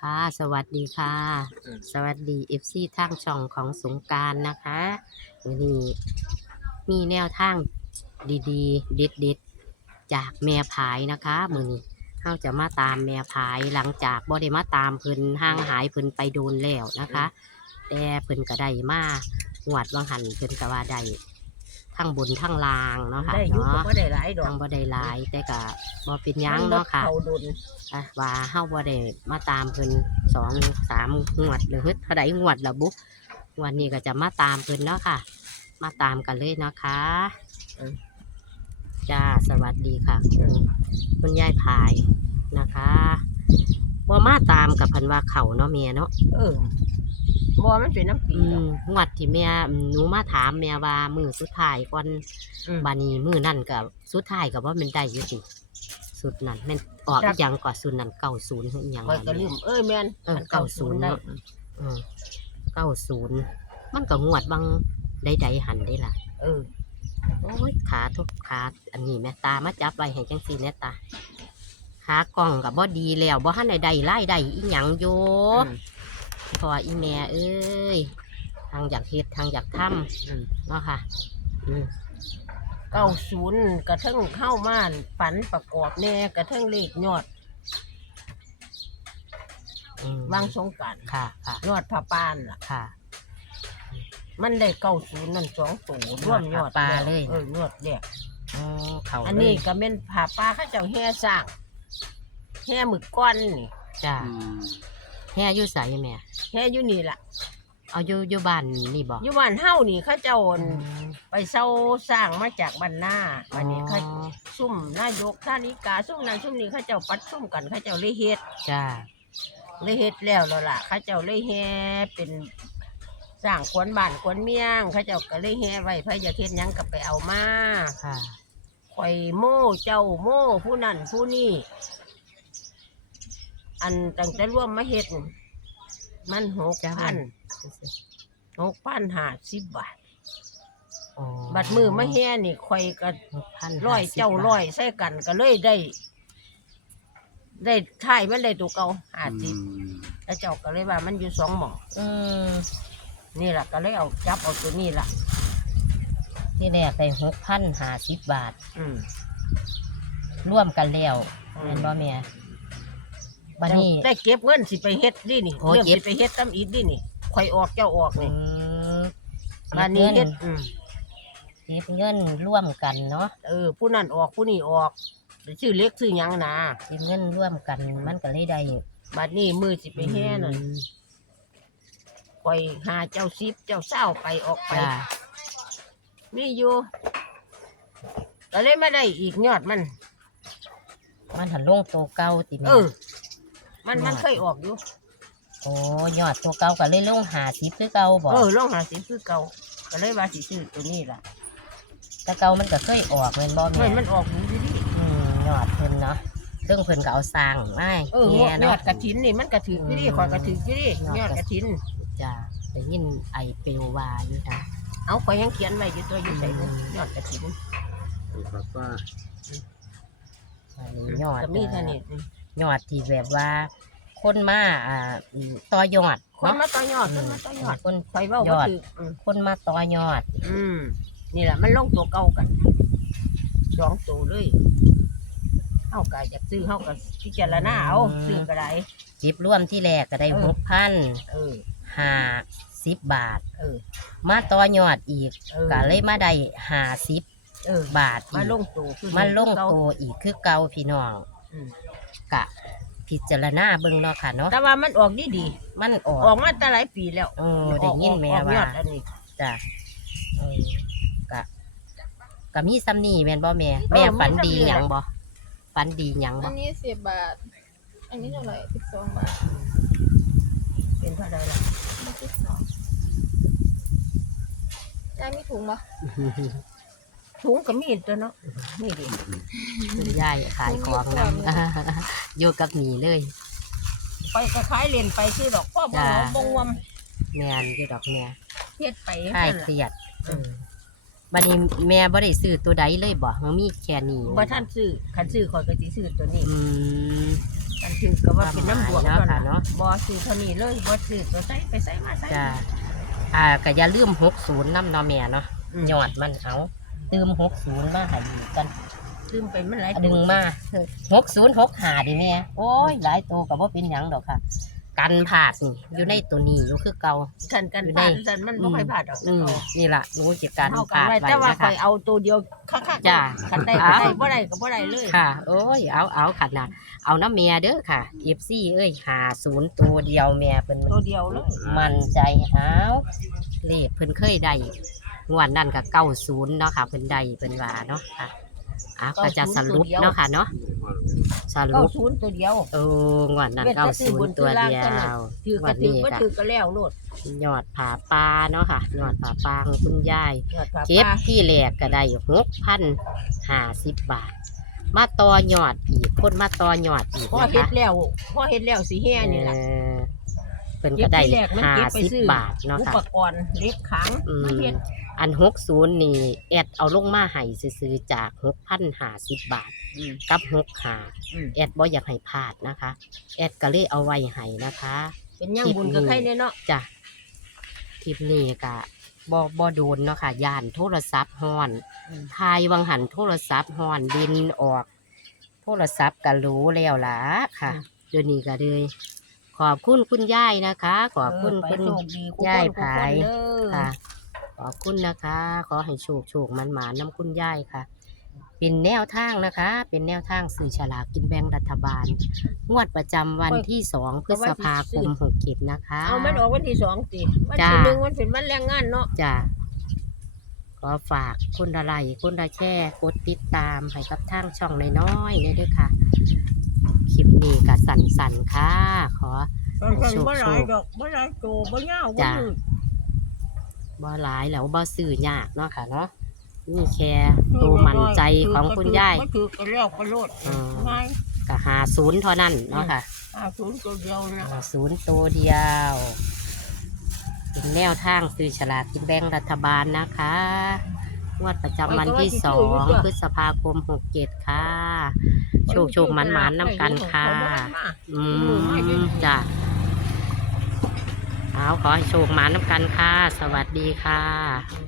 ค่ะ สวัสดีค่ะอืมสวัสดีเอฟซีทางช่องของสงกรารนะคะวันนี้มีแนวทางดีๆ เด็ดๆ จากแม่พายนะคะมือนี้เขาจะมาตามแม่พายหลังจากบ่ได้มาตามเพิ่นห่างหายเพิ่นไปโดนแล้วนะคะ แต่เพิ่นก็ได้มาหวดวังหันเพิ่นก็ว่าได้ ทั้งบนทั้งลางเนาะค่ะได้อยุก็เนาะบ่ได้หลายดอกทั้งบ่ได้หลายแต่ก็บ่เป็นหยังเนาะค่ะเขาดุนอะว่าเฮาบ่ได้มาตามเพิ่นสองสามงวดหรือเฮ็ดเท่าใดงวดละบุวันนี้ก็จะมาตามเพิ่นเนาะค่ะ มาตามกันเลยนะคะจ้าสวัสดีค่ะคุณคุณยายพายนะคะบ่มาตามกับเพันว่าเขาเนาะเมียเนาะเออ บ่มันเป็นน้ำปีอืดอมกงวดที่แม่หนูมาถามแม่ว่ามือสุดท้ายก่อนอืม บานี้มือนั่นกับสุดท้ายกับว่ามันได้อยู่สิสุดนั้นแม่นออกครัอีบหยังก่อนสุดนั้นเก้าศูนย์อีหยังข่อยก็วะลืแม่มเอ้ยแม่นเออมันเก้าศูนย์ได้เนาะเก้าศูนย์มันก็งวดบางใดๆหันได้ล่ะ เออโอ้ยขาทุกขาอันนี้แม่ตามาจับไว้ให้จังสี่แน่ตาขากล้องกับบ่ดีแล้วบ่ทันใดใดไล่ใดอีหยังโยอืม พออีแม่เอ้ยทางอยากเฮ็ดทางอยากทอืมำเนาะค่ะอืมเก้าศูนย์กระทั่งเข้ามาฝันประกอบแน่กระทั่งเลขยอดอืมวางสงกรารค่ะ ค่ะยอดพระปานล่ะค่ะ มันได้เก้าศูนย์นั่นสองตัวร่วมยอดพระปาเลยเออยอดแรกอ๋อเขาอันเลนี้ยก็เป็นผ่าปลาเข้าเจ้าแห่สร้างแห่หมึกก้อนนี่จ้า แห่อยู่ใสแม่แห่อยู่นี่ล่ะเอาอยู่อยู่บ้านนี่บ่อยู่บ้านเฮานี่เข้าเจ้าอั่นอืมไปเช่าสร้างมาจากบ้านหน้าอันนี้เขาอ๋อซุ่มนายกท่านิกาซุ่มนั้นซุ่มนี้เขาเจ้าปัดซุ่มกันเขาเจ้าเลยเฮ็ด จ้าเลยเฮ็ดแล้วแล้วล่ะเขาเจ้าเลยแห่เป็นสร้างขวนบ้านขวนเมียงเขาเจ้าก็เลยแห่ไว้ไผจะเฮ็ดหยังก็ไปเอามาค่ะข่อยโม่เจ้าโม่ผู้นั่นผู้นี่ อันตั้งแต่ร่วมมาเฮ็ดมันหกจ้าพันหกพันห้าสิบบาท อ๋อบัดมือมาแห่นี่ข่อยก็หกพันร้อยห้สิบเจ้าบทร้อยใส่กันก็เลยได้ ได้ท่ายมันได้ตัวเก่าห้าสิบแล้วเจ้าก็เลยว่ามันอยู่สองหม่องอืมนี่แหละก็เลยเอาจับเอาตัวนี้ล่ะ ที่แรกได้หกพันห้าสิบบาท อืมร่วมกันแล้วอืม แม่นบ่แม่ บัดนี้ ได้เก็บเงินสิไปเฮ็ดดินี่โอ้เริ่มเก็บ สิไปเฮ็ดตำอีกดินี่ข่อยออกเจ้าออกอืนี่มบ้านนี้เก็เฮ็บดเงินอืมเก็บเงินร่วมกันเนาะเออ ผู้นั่นออกผู้นี่ออกชื่อเล็กชื่อหยังนะเก็บเงินร่วมกันมันก็เลยได้บัดนี้มือสิไปแห่นั่นอืมข่อยหาเจ้าซิบเจ้าเศร้าไปออกไป จ้ามีอยู่ก็เลยไม่ได้อีกยอดมัน มันหันลงตัวเก่าติแม่เออ มันยอดมันเคยออกอยู่ โอ้ยอดตัวเก่าก็เลยลงหาสิบคือเก่าบ่เออลองหาสิคือเก่าก็เลยว่าสิซื้อตัวนี้ล่ะแต่เก่ามันก็เคยออกแม่นบ่เฮ้แม่ยมันออกอยู่ดีอืมยอดเพิ่นเนาะซึ่งเพิ่นก็เอาสร้างไม้ๆเออแง่ยอเนาะ ดกระถินนี่มันกระถืออยู่ดีอืมคอยกระถืออยู่ดียยออดดกกระระถิถินนจ้าได้ยินไอเปลววาอยู่จ้ะ เอาคอยยังเขียนไว้อยู่ตัวอยู่ใส่นะยอดกระถิน ครับว่าอันนี้ยอดก็มีเท่านี้อืม ยอดที่แบบว่า คนมาอ่าอืมต่อยอดคนเนาะมาต่อยอดคนมาต่อยอดคน คอยเว้ายบ่อดถืออืมคนมาต่อยอด อืมนี่แหละมันลงตัวเก่ากันสองตัวเลยเอากายจากซื้อเฮาก็พิจารณาเอาซื้อก็ได้จิบร่วมที่แรกก็ได้เออหกพันเออ ห้าสิบบาท เออ มาต่อยอดอีกเออก็เลยมาได้ห้าสิบเออบาทมาอีกลงตัวคือมาลงเก่าโตอีกคือเก่าพี่น้อง อืมกะ พิจารณาเบิ่งเนาะค่ะเนาะแต่ว่ามันออกดีดีมันออกๆออกมาแต่หลายปีแล้วเออได้ยินแม่ออกยว่าอดอันนี้ จ้ะเออกะกะมีซ้ำนี่แม่นบ่แม่เออแม่มีฝันซ้ำนี่ดีหยังบ่ฝันดีหยังบ่อันนี้สิบบาท อันนี้เท่าไหร่สิบสองบาทเป็นเท่าไรล่ะมันสิบสองยายมีถุงปะ ถุงก็มีตัวเนาะนี่ดิคุณยายขายของนำอยู่กับหนีเลย ไปก็ขายเล่นไปซื้อดอกพ่อบ่จ้าหอมบ่งวมแม่นอยู่ดอกแม่เฮ็ดไปคลายนั่นเคล่ะรียดอืมบัดนี้แม่บ่ได้ซื้อตัวใดเลยบ่มันมีแค่นี้บ่ท่านซื้อคันซื้อข่อยก็สิซื้อตัวนี้อืมแต่อันถือก็ว่าเป็นน้ำดวงเนาะเท่าค่ะนั้นเนาะบ่ซื้อเท่านี้เลยบ่ซื้อก็ใส่ไปใส่มาใส่จ้าอ่าก็อย่าลืมหกศูนย์น้ำเนอแม่เนาะอืมยอดมันเอา ตืมหกศูนย์มาให้อีกกันลืมไปมันหลายดึงมาหกศูนย์หกหาดิแม่โอ้ยหลายตัวกับว่าเป็นหยังดอกค่ะ กันผาดนี่อยู่ในตัวนี้อยู่คือเก่า กันกันอยู่ผ่านในกันมันบ่ค่อยผ่านดอกอืมนี่ล่ะหนูจิการเท่ากันผาดไว้ไว้แต่ว่านะข่คะ อยเอาตัวเดียวคักๆจ้าคันได้เอาก็ได้บ่ได้ก็บ่ได้เลยค่ะ โอ้ยเอาเอาขัดนะเอาน้ำเมียเด้อค่ะเอฟซีเอ้ยหาศูนย์ตัวเดียวเมียเป็นตัวเดียวเลย มันใจเอาเลขเพิ่นเคยได้ งวดนั่นกับเก้าศูนย์เนาะค่ะเพิ่นได้เพิ่นว่าเนาะค่ะอะก็จะสรุปเนาะค่ะเนาะสเก้ารุปศูนย์ตัวเดียวโอ้งวดนั้นเว้นแต่เก้าซื้อศูบนนย์ตัวซื้อล่างเดียเท่านั้นวถือก็วันถือนี้บ่ก็ถือก็แล้วโลดยอดผาปลาเนาะค่ะยอดผาปลาของคุณยาย ยอดผ้าเก็บป่าที่แหลกก็ได้หกพันห้าสิบบาท มาต่อยอดอีกคนมาต่อยอดอีกพอนะเฮ็ดคะแล้วพอเฮ็ดแล้วสิแห่นี่ล่ะเออเป็นก็ได้เก็บที่แรกมันห้าเก็บไปสิบซื้อบาทเนาะอุค่ะปกรณ์เล็กขังอืม มาเฮ็ด อันหกศูนย์นี่แอดเอาลงมาให้ซื้อๆจากหกพันห้าสิบบาท อืม กับหกหาอืม แอดบ่อยากให้พลาดนะคะ แอดก็เลยเอาไว้ให้นะคะ เป็นหยังบุญกับใครเนี่ยเนาะจ้ะคลิปนี้ก็บ่บ่โดนเนาะค่ะย่านโทรศัพท์ฮ้อนอืมทายวังหันโทรศัพท์ฮ้อนบินออก โทรศัพท์ก็รู้แล้วล่ะค่ะเดี๋ยวนี้ก็เลยขอบคุณคุณยายนะคะ ขอบคุณเไปคุณ โชคดีทุกยายคนทุกผายคนเด้อค่ะ ขอบคุณนะคะ ขอให้โชคโชคมันหมาน้ำคุณยายค่ะ เป็นแนวทางนะคะ เป็นแนวทางสื่อฉลากกินแบ่งรัฐบาล งวดประจำวันที่สองพฤษภาคมหกเจ็ดนะคะ เอามันออกวันที่สองติวันจ้าที่หนึ่งมันเป็นวันแรงงานเนาะจ้ะขอฝากคุณละไลคุณละแช่กดติดตามให้กับทางช่องน้อยๆเนี่ยด้วยค่ะ คลิปนี้กับสันสันๆค่ะ ขอ ตอนฉันโชคบ่หลายโชคดอกบ่หลายโตบ่ยาวบ่จ้า ยืด บ่หลายแล้วบ่ซื้อยากเนาะค่ะเนาะนี่แค่ตัวมันใจของคุณยายบ่ถือก็แล้วก็โลดอืมง่ายก็หาศูนย์เท่านั้นเนาะค่ะอ่าศูนย์ตัวเดียวนะหาศูนย์ตัวเดียวเป็นแนวทางซื้อฉลากกินแบ่งรัฐบาลนะคะงวดประจำวันที่สองพฤษภาคมหกเจ็ดค่ะ โชคโชคหมันหมันๆนำกันค่ะ อืมจ้ะ เอาขอให้โชคหมาน้ำกันค่ะ สวัสดีค่ะ